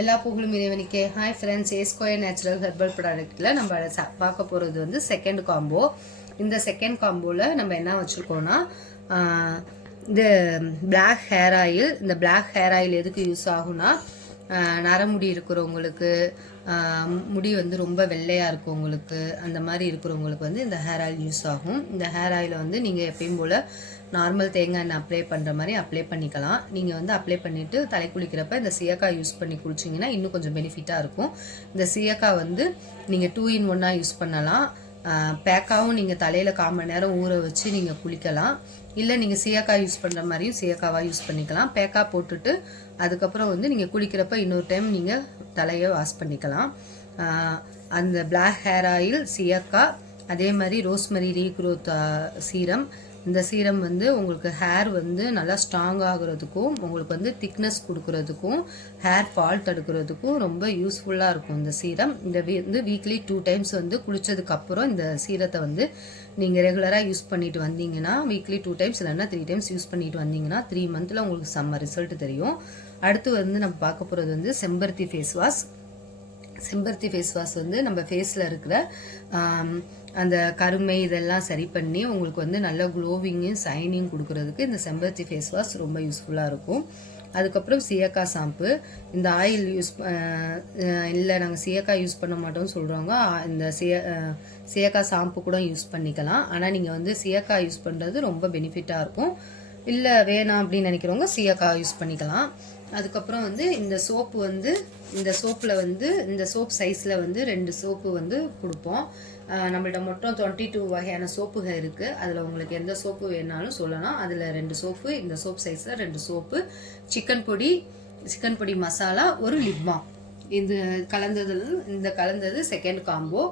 எல்லா புகழும் இறைவனுக்கே. Hi friends, square natural herbal ப்ராடக்ட்டில் நம்ம பார்க்க போகிறது வந்து செகண்ட் காம்போ. இந்த செகண்ட் காம்போவில் நம்ம என்ன வச்சுருக்கோன்னா, இந்த பிளாக் ஹேர் ஆயில். இந்த பிளாக் ஹேர் ஆயில் எதுக்கு யூஸ் ஆகும்னா, நரமுடி இருக்கிறவங்களுக்கு, முடி வந்து ரொம்ப வெள்ளையாக இருக்கவங்களுக்கு, அந்த மாதிரி இருக்கிறவங்களுக்கு வந்து இந்த ஹேர் ஆயில் யூஸ் ஆகும். இந்த ஹேர் ஆயிலை வந்து நீங்கள் எப்பயும் போல் நார்மல் தேங்காய் எண்ணெய் அப்ளை பண்ணுற மாதிரி அப்ளை பண்ணிக்கலாம். நீங்கள் வந்து அப்ளை பண்ணிவிட்டு தலை குளிக்கிறப்ப இந்த சீயக்காய் யூஸ் பண்ணி குளிச்சிங்கன்னா இன்னும் கொஞ்சம் பெனிஃபிட்டாக இருக்கும். இந்த சீயக்காய் வந்து நீங்கள் 2 in 1 யூஸ் பண்ணலாம். பேக்காகவும் நீங்கள் தலையில் 1/4 மணி நேரம் ஊற வச்சு நீங்கள் குளிக்கலாம். இல்லை நீங்கள் சீயக்காய் யூஸ் பண்ணுற மாதிரியும் சீயக்காவாக யூஸ் பண்ணிக்கலாம். பேக்கா போட்டுட்டு அதுக்கப்புறம் வந்து நீங்கள் குளிக்கிறப்ப இன்னொரு டைம் நீங்கள் தலையை வாஷ் பண்ணிக்கலாம். அந்த பிளாக் ஹேர் ஆயில், சீயக்காய், அதே மாதிரி ரோஸ்மெரி ரீக்ரோத் சீரம். இந்த சீரம் வந்து உங்களுக்கு ஹேர் வந்து நல்லா ஸ்ட்ராங் ஆகுறதுக்கும், உங்களுக்கு வந்து திக்னஸ் கொடுக்கறதுக்கும், ஹேர் ஃபால் தடுக்கிறதுக்கும் ரொம்ப யூஸ்ஃபுல்லாக இருக்கும் இந்த சீரம். இந்த வந்து வீக்லி 2 times வந்து குளித்ததுக்கப்புறம் இந்த சீரத்தை வந்து நீங்கள் ரெகுலராக யூஸ் பண்ணிட்டு வந்தீங்கன்னா, வீக்லி 2 times இல்லைன்னா 3 times யூஸ் பண்ணிட்டு வந்தீங்கன்னா 3 monthல உங்களுக்கு செம்ம ரிசல்ட் தெரியும். அடுத்து வந்து நம்ம பார்க்க போகிறது வந்து செம்பருத்தி ஃபேஸ் வாஷ். செம்பருத்தி ஃபேஸ் வாஷ் வந்து நம்ம ஃபேஸில் இருக்கிற அந்த கருமை இதெல்லாம் சரி பண்ணி உங்களுக்கு வந்து நல்ல க்ளோவிங்கும் சைனிங் கொடுக்கறதுக்கு இந்த செம்பருத்தி ஃபேஸ் வாஷ் ரொம்ப யூஸ்ஃபுல்லாக இருக்கும். அதுக்கப்புறம் சீயக்காய் ஷாம்பு. இந்த ஆயில் யூஸ் இல்லை நாங்கள் சீயக்காய் யூஸ் பண்ண மாட்டோம்னு சொல்கிறவங்க இந்த சீயக்காய் ஷாம்பு கூட யூஸ் பண்ணிக்கலாம். ஆனால் நீங்கள் வந்து சீயக்காய் யூஸ் பண்ணுறது ரொம்ப பெனிஃபிட்டாக இருக்கும். இல்லை வேணாம் அப்படின்னு நினைக்கிறவங்க சீயக்காய் யூஸ் பண்ணிக்கலாம். அதுக்கப்புறம் வந்து இந்த சோப்பு வந்து இந்த சோப்பில் வந்து இந்த சோப் சைஸில் வந்து 2 சோப்பு வந்து கொடுப்போம். நம்மள்ட்ட மொத்தம் 22 வகையான சோப்புகள் இருக்குது. அதில் உங்களுக்கு எந்த சோப்பு வேணாலும் சொல்லலாம். அதில் 2 சோப்பு, இந்த சோப் சைஸில் 2 சோப்பு, சிக்கன் பொடி மசாலா, ஒரு லிப் பாம். இது கலந்தது செகண்ட் காம்போ.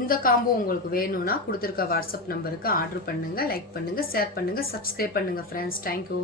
இந்த காம்போ உங்களுக்கு வேணும்னா கொடுத்துருக்க வாட்ஸ்அப் நம்பருக்கு ஆர்டர் பண்ணுங்கள், லைக் பண்ணுங்கள், ஷேர் பண்ணுங்கள், சப்ஸ்கிரைப் பண்ணுங்கள் ஃப்ரெண்ட்ஸ். தேங்க்யூ.